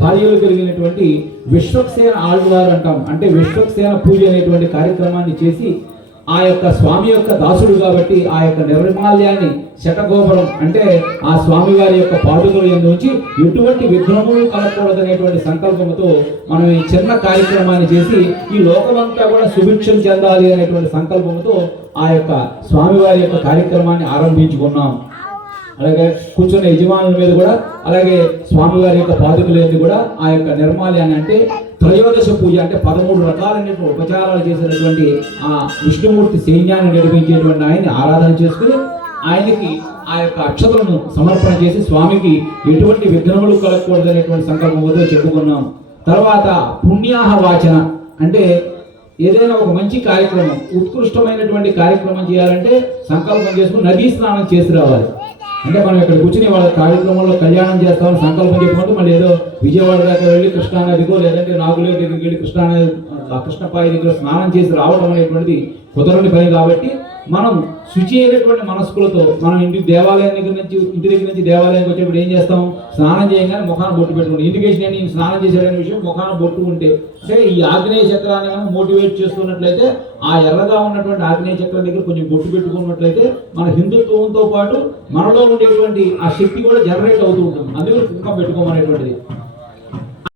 భార్యలు కలిగినటువంటి విశ్వక్సేన ఆళ్వార్ అంటాం. అంటే విశ్వక్సేన పూజ అనేటువంటి కార్యక్రమాన్ని చేసి ఆ యొక్క స్వామి యొక్క దాసుడు కాబట్టి ఆ యొక్క నిర్మాల్యాన్ని శటగోపురం అంటే ఆ స్వామి వారి యొక్క పాదుకలు ఎందు నుంచి ఎటువంటి విఘ్నములు కలగకూడదనేటువంటి సంకల్పంతో మనం ఈ చిన్న కార్యక్రమాన్ని చేసి ఈ లోకమంతా కూడా సుభిక్షం చెందాలి అనేటువంటి సంకల్పంతో ఆ యొక్క స్వామివారి యొక్క కార్యక్రమాన్ని ఆరంభించుకున్నాం. అలాగే కూర్చున్న యజమానుల మీద కూడా అలాగే స్వామివారి యొక్క పాదుకల మీద కూడా ఆ యొక్క నిర్మాల్యాన్ని అంటే త్రయోదశ పూజ అంటే 13 రకాలైనటువంటి ఉపచారాలు చేసినటువంటి ఆ విష్ణుమూర్తి సైన్యాన్ని నిర్వహించేటువంటి ఆయన్ని ఆరాధన చేసుకుని ఆయనకి ఆ యొక్క అక్షతలను సమర్పణ చేసి స్వామికి ఎటువంటి విఘ్నములు కలగకూడదు అనేటువంటి సంకల్పంతో చెప్పుకున్నాం. తర్వాత పుణ్యాహ వాచన అంటే ఏదైనా ఒక మంచి కార్యక్రమం ఉత్కృష్టమైనటువంటి కార్యక్రమం చేయాలంటే సంకల్పం చేసుకుని నదీ స్నానం చేసి రావాలి. అంటే మనం ఇక్కడ కూర్చుని వాళ్ళ కార్యక్రమంలో కళ్యాణం చేస్తామని సంకల్పం చెప్పుకుంటూ మళ్ళీ ఏదో విజయవాడ దాకా వెళ్ళి కృష్ణానదికో లేదంటే నాగులే దగ్గరికి వెళ్ళి కృష్ణపాయి దగ్గర స్నానం చేసి రావడం అనేటువంటిది కుదరని పని. కాబట్టి మనం శుచి అయినటువంటి మనస్కులతో మనం ఇంటి దగ్గర నుంచి దేవాలయానికి వచ్చేప్పుడు ఏం చేస్తాం, స్నానం చేయగానే ముఖాన బొట్టు పెట్టుకుంటాం. ఇండికేషన్ ఏంటి, నేను స్నానం చేసేటనే విషయం ముఖాన బొట్టు ఉంటే అంటే ఈ ఆగ్నేయ చక్రాన్ని మనం మోటివేట్ చేస్తున్నట్లయితే ఆ ఎర్రగా ఉన్నటువంటి ఆగ్నేయ చక్రం దగ్గర కొంచెం బొట్టు పెట్టుకున్నట్లయితే మన హిందుత్వంతో పాటు మనలో ఉండేటువంటి ఆ శక్తి కూడా జనరేట్ అవుతూ ఉంటుంది. అందుకే కుంకం పెట్టుకోమనేటువంటిది.